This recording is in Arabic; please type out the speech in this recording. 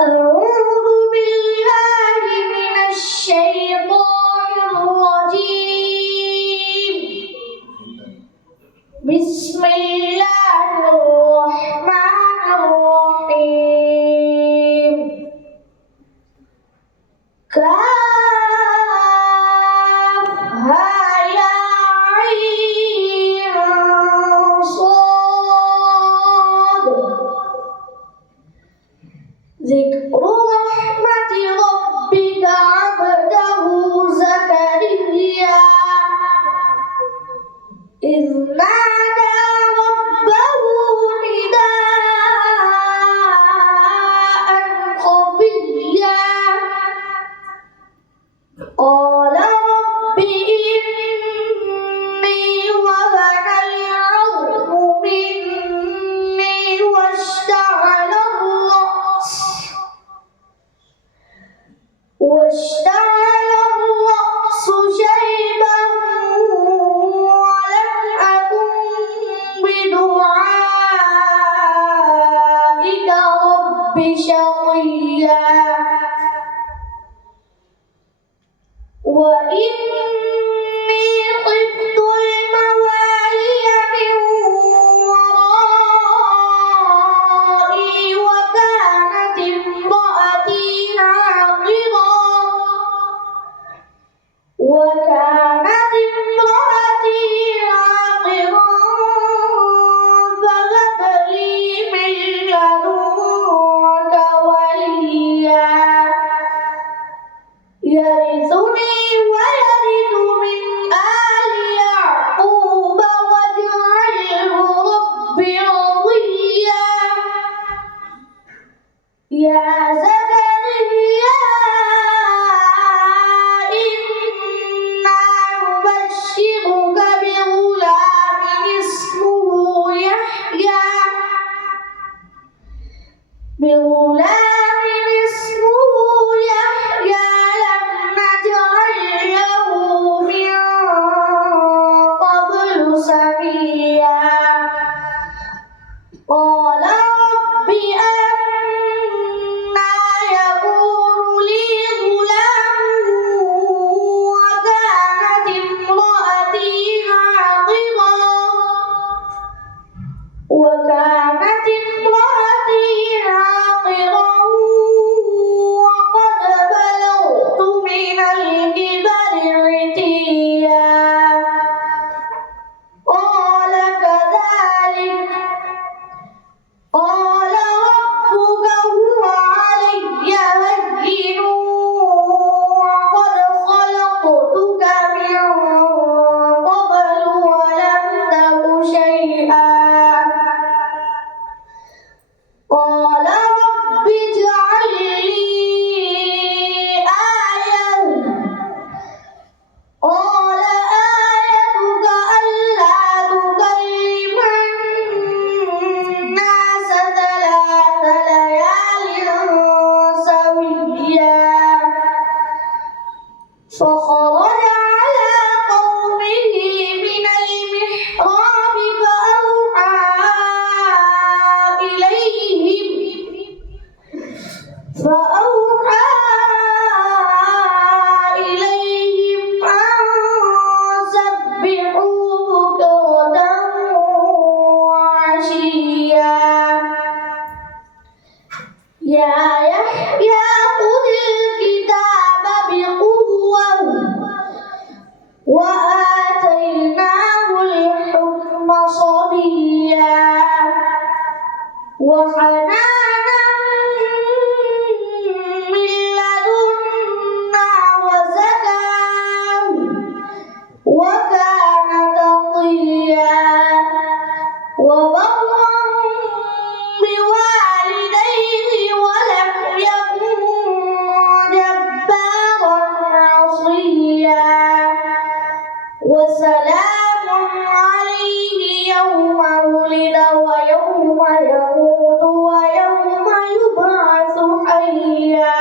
أعوذ بالله من الشيطان الرجيم. بسم الله الرحمن الرحيم. كافها يا عين صاد. ذكر رحمة ربك عبده زكريا إذ نادى ربه نداء خفيا قال رب إني وهن العظم مني واشتعل الرأس شيبا ولم أكن بدعائك رب شقيا وإني خفت الموالي من ورائي وكانت امرأتي عاقرا فهب لي من لدنك وليا يرثني ويرث من آل يعقوب واجعله رب رضيا يا زكريا إنا نبشرك بغلام اسمه يحيى لم نجعل له من قبل سميا قال رب أنى يكون لي غلام وكانت امرأتي عاقرا وقد بلغت من الكبر عتيا قال كذلك قال ربك هو علي هين وقد خلقتك من قبل ولم تك شيئا قال رب اجعل لي آية قال آيتك ألا تكلم الناس 3 ليال سويا فخرج على قومه من المحراب فأوحى إليهم أن سبحوا بكرة وعشيا يا يحيى خذ الكتاب بقوة وآتيناه الحكم صبيا وحنانا من لدنا وزكاة وكان تقيا وبرا بوالديه ولم يكن جبارا عصيا وسلام عليه يوم ولد ويوم يموت ويوم يبعث حيا.